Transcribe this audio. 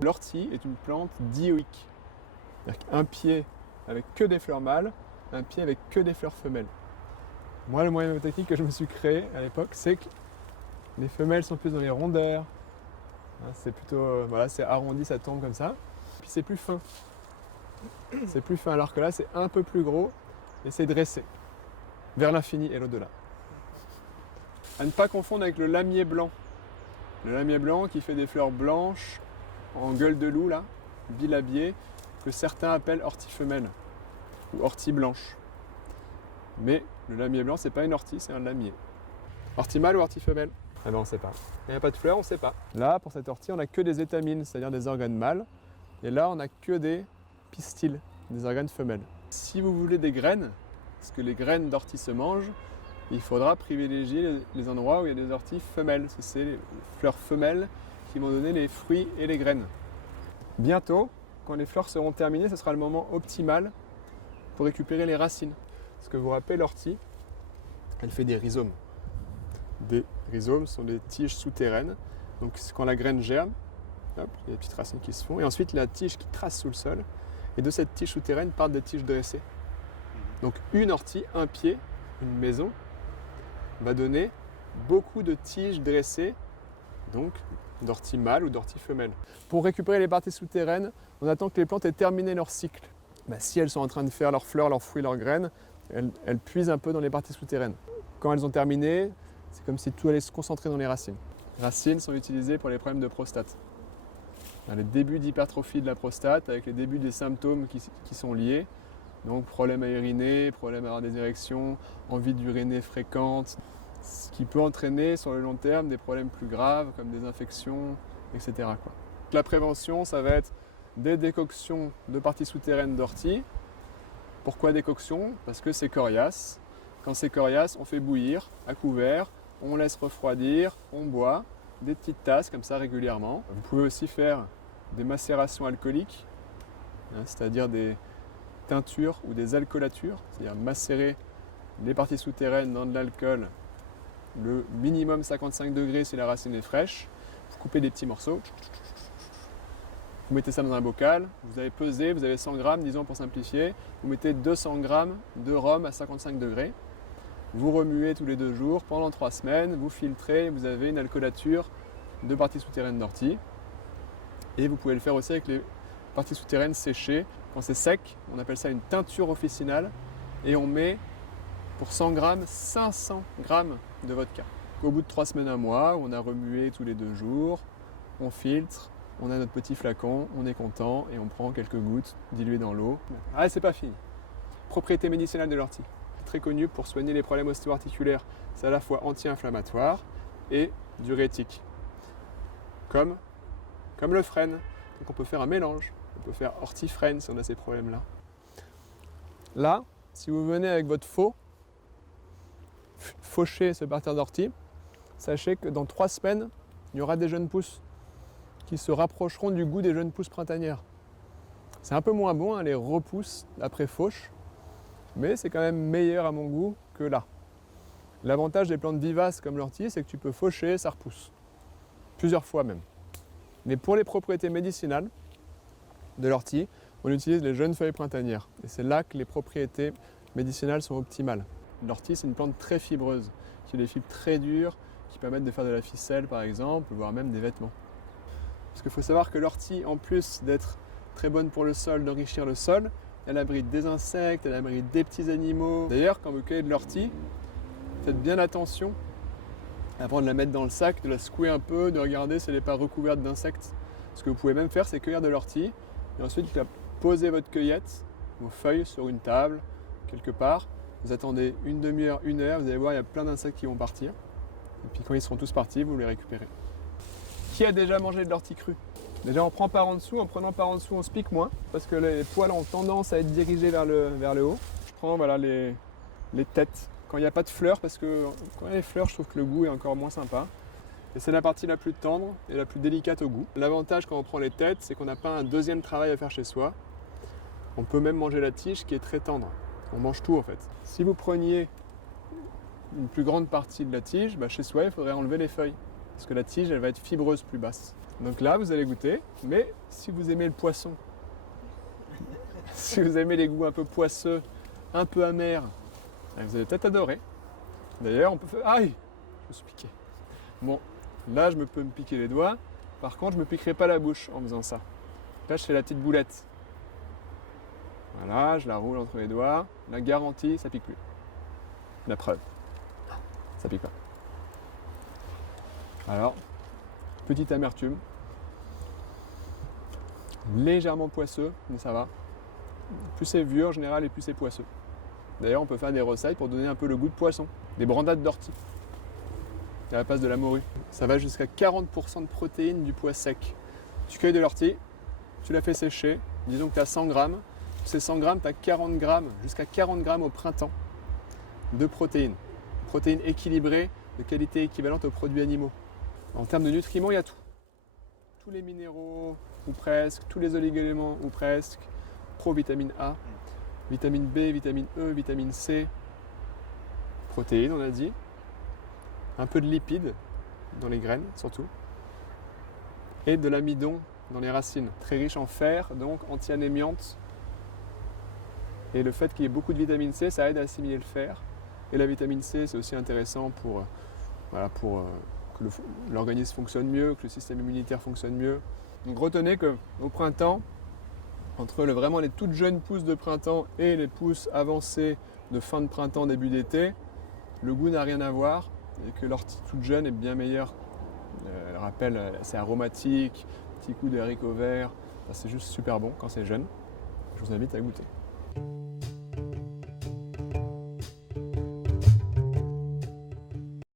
L'ortie est une plante dioïque. C'est-à-dire qu'un pied avec que des fleurs mâles, un pied avec que des fleurs femelles. Moi, le moyen technique que je me suis créé à l'époque, c'est que les femelles sont plus dans les rondeurs. C'est plutôt, voilà, c'est arrondi, ça tombe comme ça. Puis c'est plus fin. C'est plus fin, alors que là, c'est un peu plus gros et c'est dressé vers l'infini et l'au-delà. À ne pas confondre avec le lamier blanc. Le lamier blanc qui fait des fleurs blanches en gueule de loup, là, bilabiées, que certains appellent ortie femelle ou ortie blanche. Mais le lamier blanc, c'est pas une ortie, c'est un lamier. Ortie mâle ou ortie femelle? Ah ben on sait pas. Il n'y a pas de fleurs, on sait pas. Là, pour cette ortie, on n'a que des étamines, c'est-à-dire des organes mâles. Et là, on n'a que des pistils, des organes femelles. Si vous voulez des graines, parce que les graines d'ortie se mangent, il faudra privilégier les endroits où il y a des orties femelles. Parce que c'est les fleurs femelles qui vont donner les fruits et les graines. Bientôt, quand les fleurs seront terminées, ce sera le moment optimal pour récupérer les racines. Parce que vous vous rappelez, l'ortie, elle fait des rhizomes. Des rhizomes sont des tiges souterraines. Donc quand la graine germe, hop, il y a des petites racines qui se font. Et ensuite la tige qui trace sous le sol. Et de cette tige souterraine partent des tiges dressées. Donc une ortie, un pied, une maison, va donner beaucoup de tiges dressées, donc d'ortie mâle ou d'ortie femelle. Pour récupérer les parties souterraines, on attend que les plantes aient terminé leur cycle. Si elles sont en train de faire leurs fleurs, leurs fruits, leurs graines, elles puisent un peu dans les parties souterraines. Quand elles ont terminé, c'est comme si tout allait se concentrer dans les racines. Les racines sont utilisées pour les problèmes de prostate. Les débuts d'hypertrophie de la prostate avec les débuts des symptômes qui sont liés. Donc problème à uriner, problème à avoir des érections, envie d'uriner fréquente, ce qui peut entraîner sur le long terme des problèmes plus graves comme des infections, etc. La prévention, ça va être des décoctions de parties souterraines d'ortie. Pourquoi décoction? Parce que c'est coriace. Quand c'est coriace, on fait bouillir à couvert, on laisse refroidir, on boit des petites tasses comme ça régulièrement. Vous pouvez aussi faire des macérations alcooliques, c'est-à-dire des teintures ou des alcoolatures, c'est-à-dire macérer les parties souterraines dans de l'alcool, le minimum 55 degrés si la racine est fraîche. Vous coupez des petits morceaux, vous mettez ça dans un bocal, vous avez pesé, vous avez 100 grammes, disons pour simplifier, vous mettez 200 grammes de rhum à 55 degrés, vous remuez tous les 2 jours, pendant 3 semaines, vous filtrez, vous avez une alcoolature de parties souterraines d'ortie. Et vous pouvez le faire aussi avec les parties souterraines séchées. Quand c'est sec, on appelle ça une teinture officinale et on met pour 100 grammes, 500 grammes de vodka. Au bout de 3 semaines, 1 mois, on a remué tous les 2 jours, on filtre, on a notre petit flacon, on est content et on prend quelques gouttes diluées dans l'eau. Ah, c'est pas fini. Propriété médicinale de l'ortie. Très connue pour soigner les problèmes ostéo-articulaires. C'est à la fois anti-inflammatoire et diurétique. Comme le frêne. Donc on peut faire un mélange. On peut faire ortie-frêne si on a ces problèmes-là. Là, si vous venez avec votre faucher ce parterre d'ortie, sachez que dans 3 semaines, il y aura des jeunes pousses qui se rapprocheront du goût des jeunes pousses printanières. C'est un peu moins bon, les repousses après fauche, mais c'est quand même meilleur à mon goût que là. L'avantage des plantes vivaces comme l'ortie, c'est que tu peux faucher, ça repousse. Plusieurs fois même. Mais pour les propriétés médicinales de l'ortie, on utilise les jeunes feuilles printanières. Et c'est là que les propriétés médicinales sont optimales. L'ortie, c'est une plante très fibreuse, qui a des fibres très dures, qui permettent de faire de la ficelle par exemple, voire même des vêtements. Parce qu'il faut savoir que l'ortie, en plus d'être très bonne pour le sol, d'enrichir le sol, elle abrite des insectes, elle abrite des petits animaux. D'ailleurs, quand vous cueillez de l'ortie, faites bien attention avant de la mettre dans le sac, de la secouer un peu, de regarder si elle n'est pas recouverte d'insectes. Ce que vous pouvez même faire, c'est cueillir de l'ortie et ensuite poser votre cueillette, vos feuilles sur une table, quelque part. Vous attendez une demi-heure, 1 heure, vous allez voir, il y a plein d'insectes qui vont partir. Et puis quand ils seront tous partis, vous les récupérez. Qui a déjà mangé de l'ortie crue? Déjà on prend par en dessous, en prenant par en dessous on se pique moins parce que les poils ont tendance à être dirigés vers le haut. Je prends les têtes quand il n'y a pas de fleurs parce que quand il y a les fleurs je trouve que le goût est encore moins sympa. Et c'est la partie la plus tendre et la plus délicate au goût. L'avantage quand on prend les têtes, c'est qu'on n'a pas un deuxième travail à faire chez soi. On peut même manger la tige qui est très tendre. On mange tout en fait. Si vous preniez une plus grande partie de la tige, chez soi il faudrait enlever les feuilles. parce que la tige, elle va être fibreuse plus basse. Donc là, vous allez goûter, mais si vous aimez le poisson, si vous aimez les goûts un peu poisseux, un peu amers, vous allez peut-être adorer. D'ailleurs, on peut faire... Aïe! Je me suis piqué. Bon, là, je peux me piquer les doigts. Par contre, je ne me piquerai pas la bouche en faisant ça. Là, je fais la petite boulette. Voilà, je la roule entre les doigts. La garantie, ça pique plus. La preuve, ça pique pas. Alors, petite amertume. Légèrement poisseux, mais ça va. Plus c'est vieux en général et plus c'est poisseux. D'ailleurs, on peut faire des recettes pour donner un peu le goût de poisson. Des brandades d'ortie à la place de la morue. Ça va jusqu'à 40% de protéines du pois sec. Tu cueilles de l'ortie, tu la fais sécher, disons que tu as 100 grammes. Ces 100 grammes, tu as 40 grammes, jusqu'à 40 grammes au printemps de protéines. Protéines équilibrées, de qualité équivalente aux produits animaux. En termes de nutriments, il y a tout. Tous les minéraux, ou presque, tous les oligo-éléments, ou presque, provitamine A, vitamine B, vitamine E, vitamine C, protéines, on a dit, un peu de lipides dans les graines surtout, et de l'amidon dans les racines, très riche en fer, donc anti-anémiante. Et le fait qu'il y ait beaucoup de vitamine C, ça aide à assimiler le fer. Et la vitamine C, c'est aussi intéressant pour que l'organisme fonctionne mieux, que le système immunitaire fonctionne mieux. Donc retenez qu'au printemps, entre vraiment les toutes jeunes pousses de printemps et les pousses avancées de fin de printemps, début d'été, le goût n'a rien à voir et que l'ortie toute jeune est bien meilleure. Elle rappelle, c'est aromatique, petit coup de haricots verts, c'est juste super bon quand c'est jeune. Je vous invite à goûter.